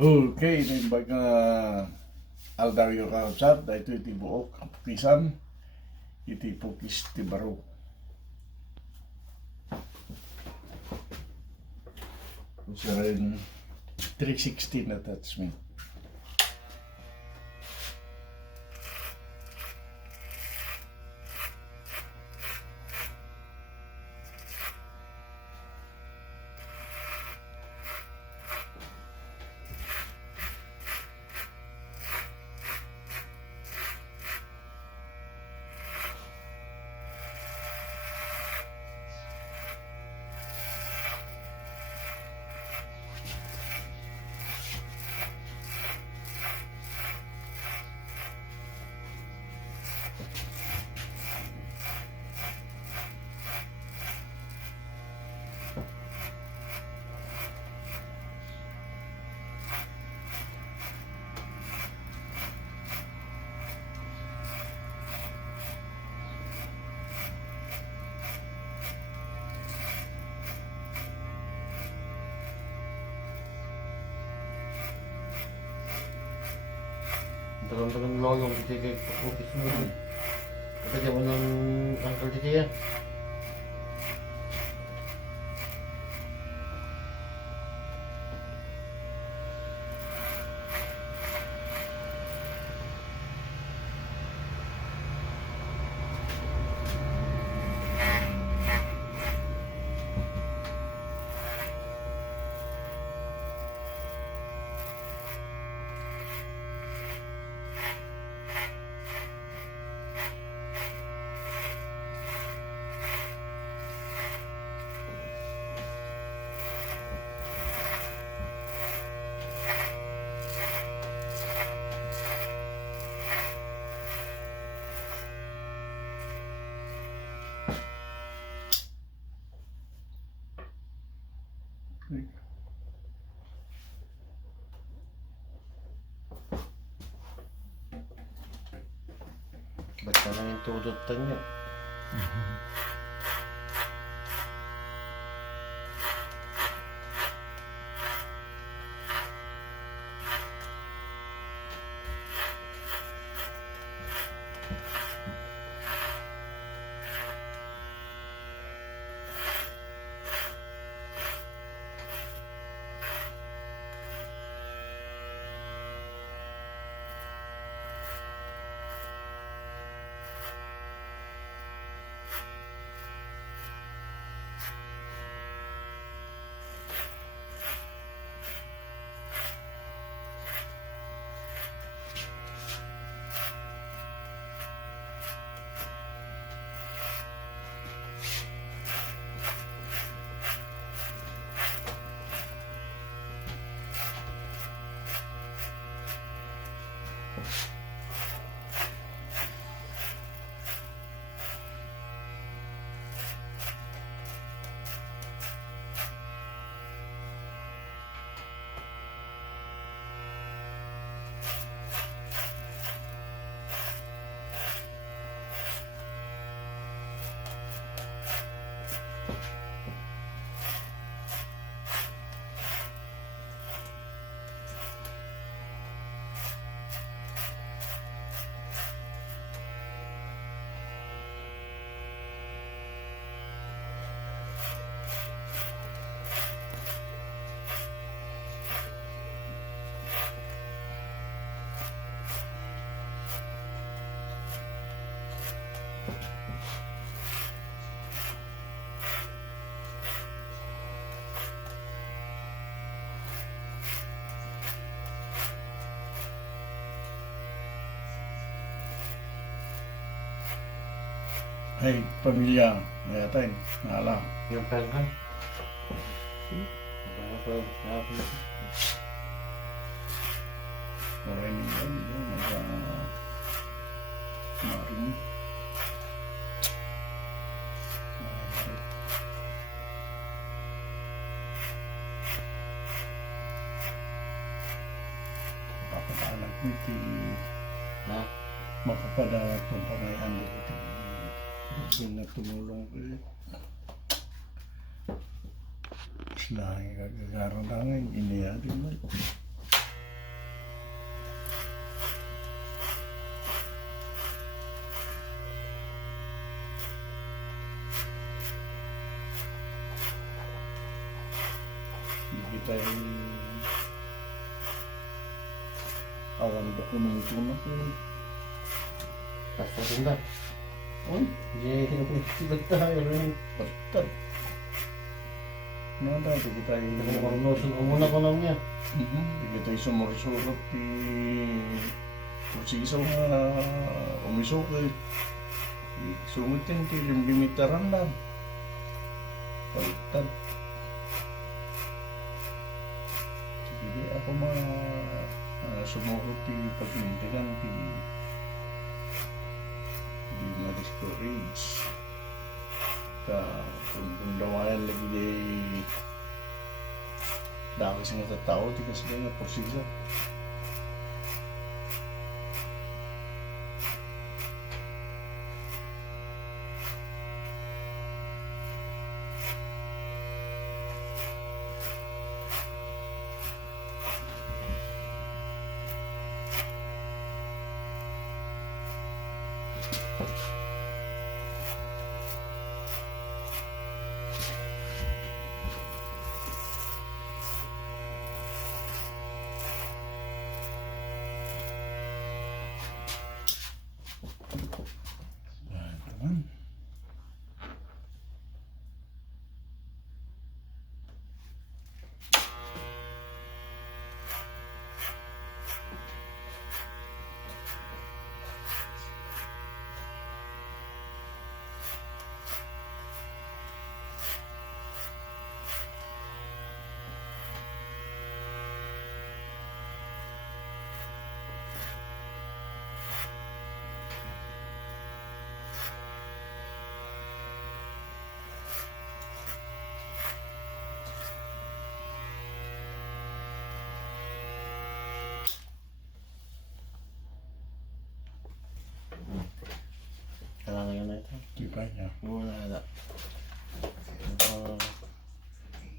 Okay, naimbag nga Aldario Kalsat, dahito iti buok, pukisan, iti pukis ti baro. Siya rin 316 attachment. Tagal-tagal lang yung titigay pag-upis mo. Kapag mo ng Uncle Titi yan. Ba't ka na yung tudutan nyo? Hey, pamilya, natin, nala. Yung pelgan. Nakapag. Maraming yan, maraming. Makapadalag niti, Ha? makapadalag kung panayan niti. Yung nagtumulong ko eh. Sila ang gagagarang langay, iniya din mo. kay awan dokumento na po. Tapos na. Uy, Hindi, sigat tayo rin. bastard. Nada, hindi tayo. Marunong muna ko lang niya. Hindi tayo sumursulot di proseso nga umisukay. Sumit yung tilim bimitaran lang. Bastard. Sige, ako sumukot di pagmintigan di ma-discourage. Kung dawayan lagi di dami sa mga tao, di kasi nga proseso. Naman. Kailangan yun na ito. Di ba niya? Wala na.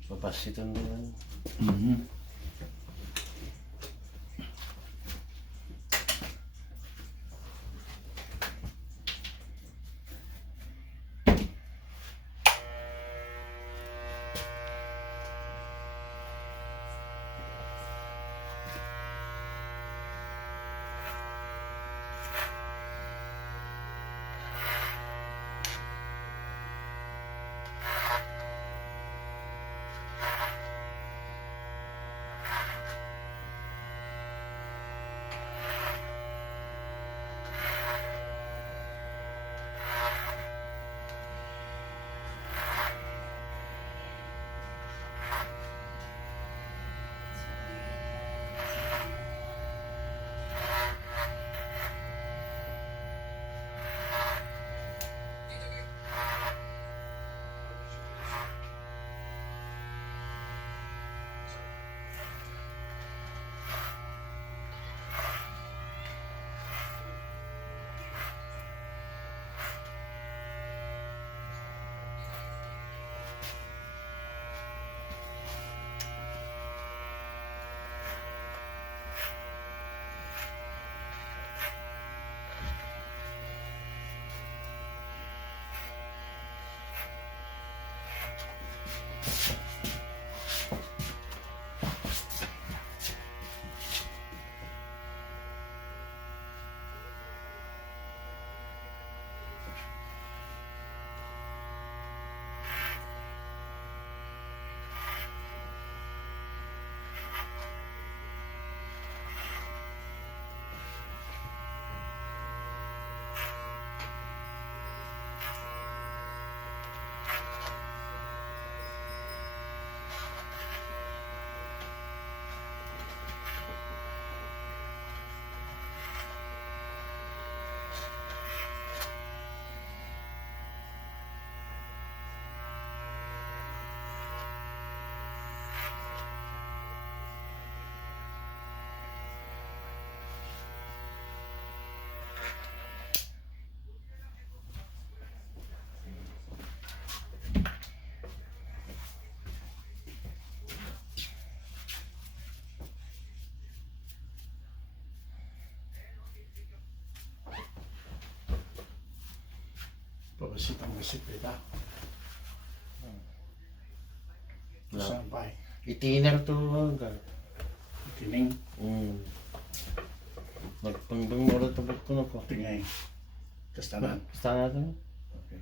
Papasitan din. Pabasit ang bisikleta. Wala. Saan pa eh? Itiner to hanggang. Tining. Nagpangbang mo ulit tabot ko na ko. Tingay. Kastanan. Basta natin. Okay.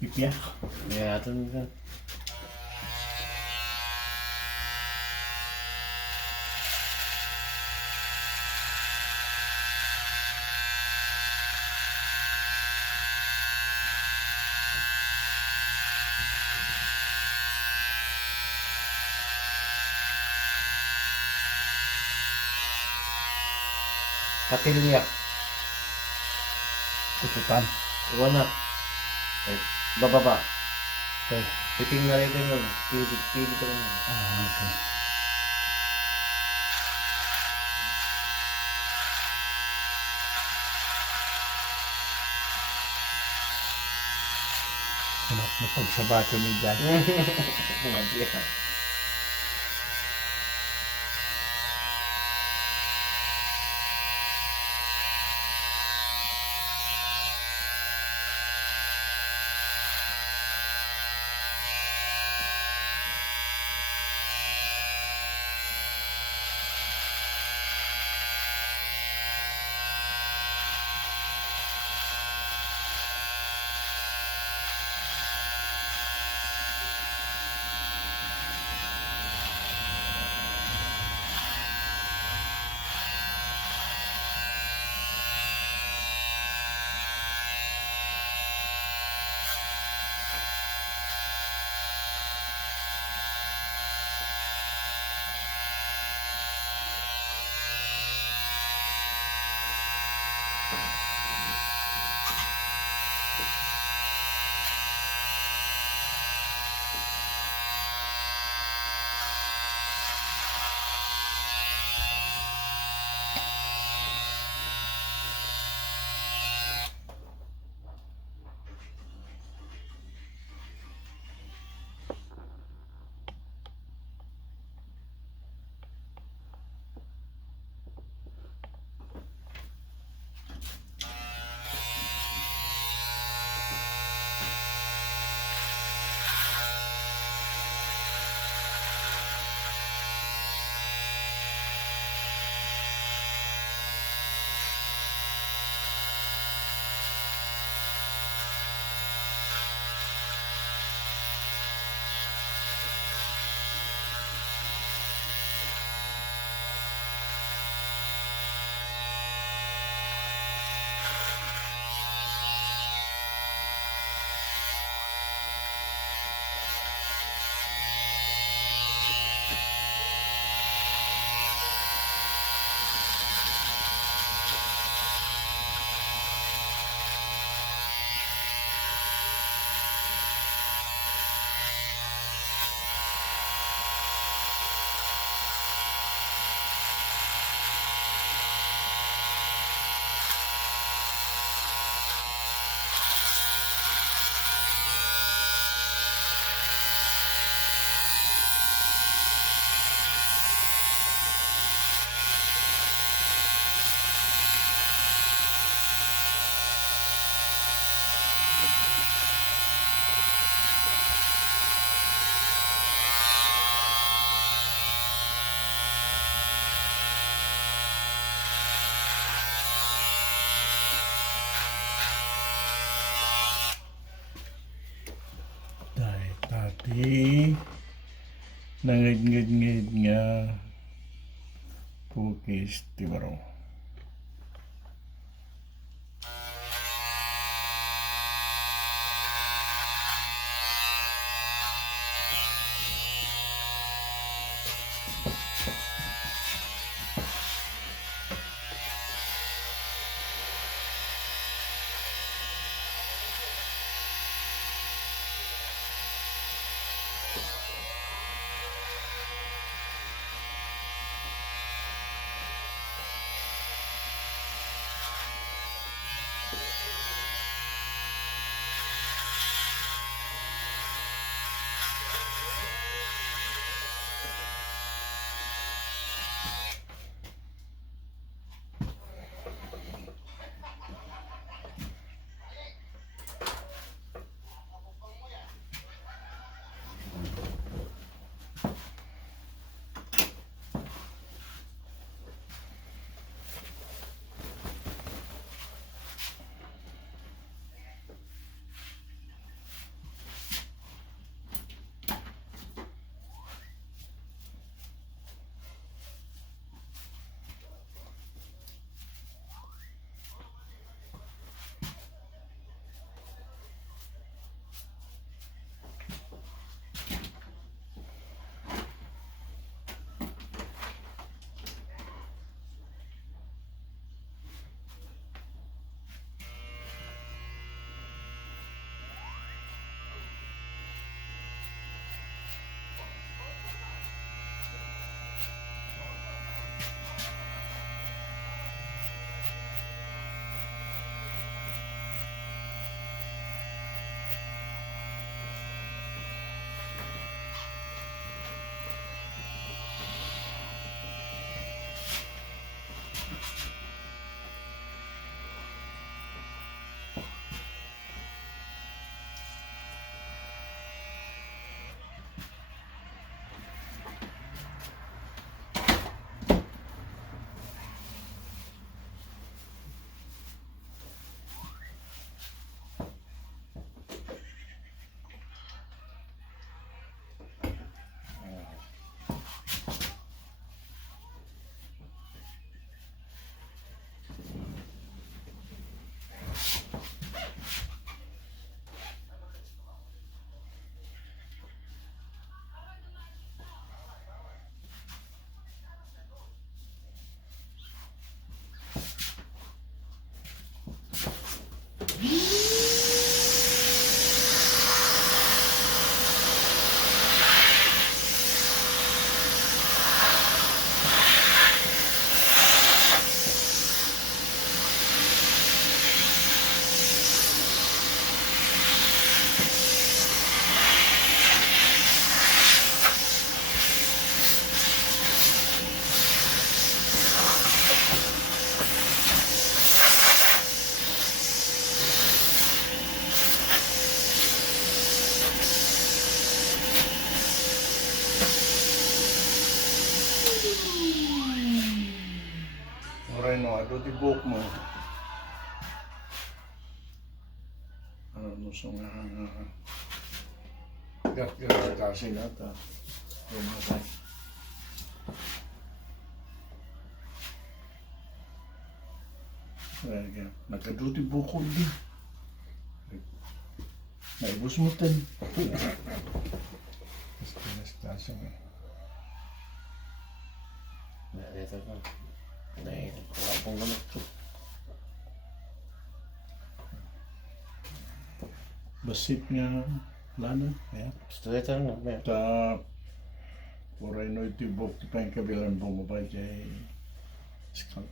Pipya. Kaya ito nila. Katilya. Kututan. Iwan na. Eh, bababa. Okay. Piting na rin yun. Pili ko lang. Okay. Anak na pagsabato ni Dad. Lagi nangid-ngid nga Pukis Tibarong. No, ado ti buhok mo. Ano mo so nga gat kasi nata. Lumatay. Kaya nagkado ti buhok ko din. Naibos mo tin. Nas nga. Dito ko. Dahil wala pong gamit ko. Basit nga lana. Yeah. Straight lang na. Ta Puray no iti buhok ti pa yung kabilang bumabay kay scalp.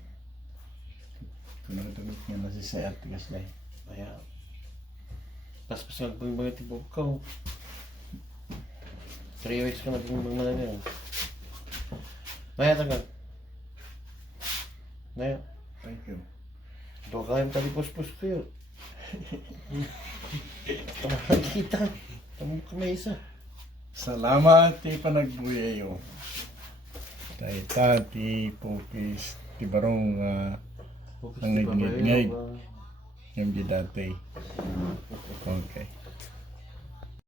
Kung nakatamit nga na si Sayat tigas na Kaya. Pas nagbang tibok ko. 3 weeks ka nagbang na yan. Maya tagal. Maya. Thank you. Ito kayang talipos-pos ko yun. Ito makikita. Ito mo kami isa. Salamat ti panagbuyayo. Tay tati Pukis Tibarong ang ngid-ngid. Yung di dati. Okay.